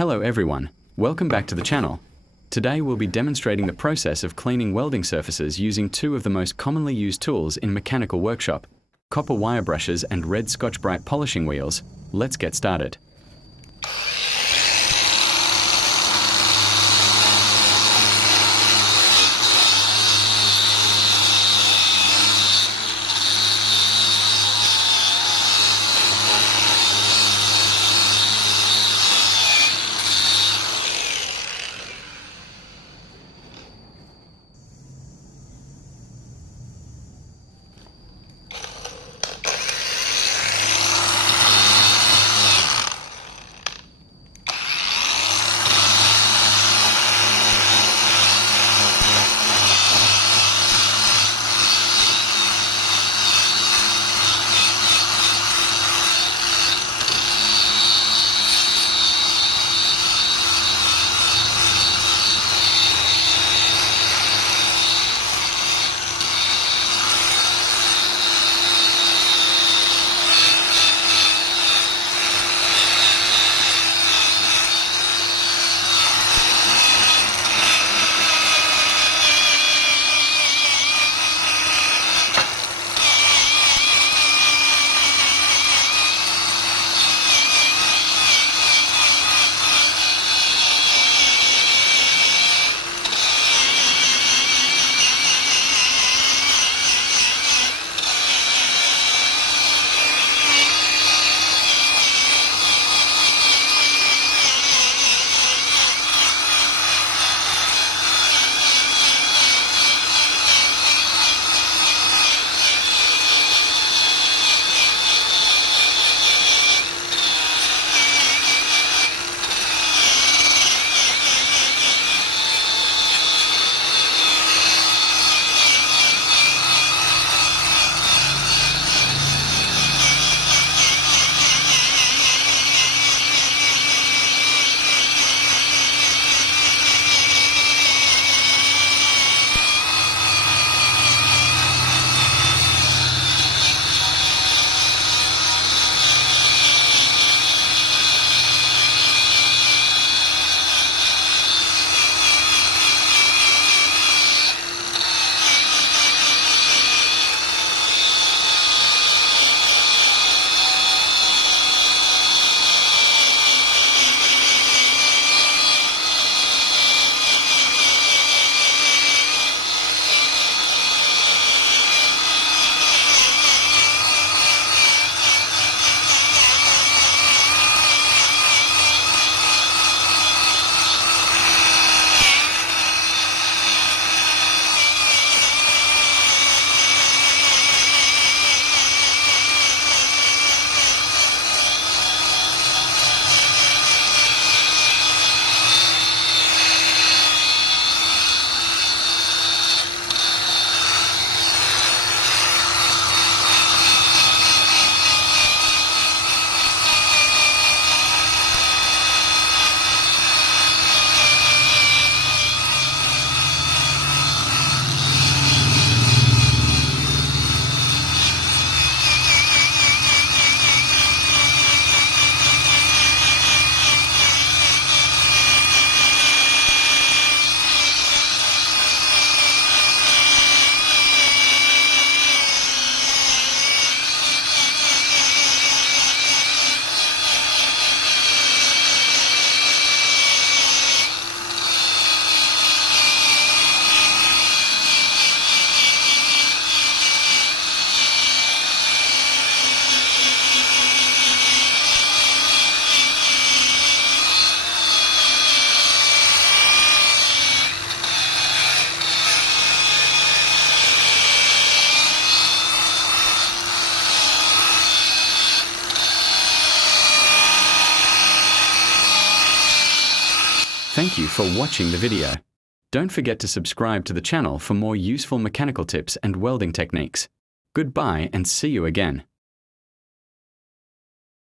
Hello everyone, welcome back to the channel. Today we'll be demonstrating the process of cleaning welding surfaces using two of the most commonly used tools in mechanical workshop, copper wire brushes and red Scotch-Brite polishing wheels. Let's get started. Thank you for watching the video. Don't forget to subscribe to the channel for more useful mechanical tips and welding techniques. Goodbye and see you again.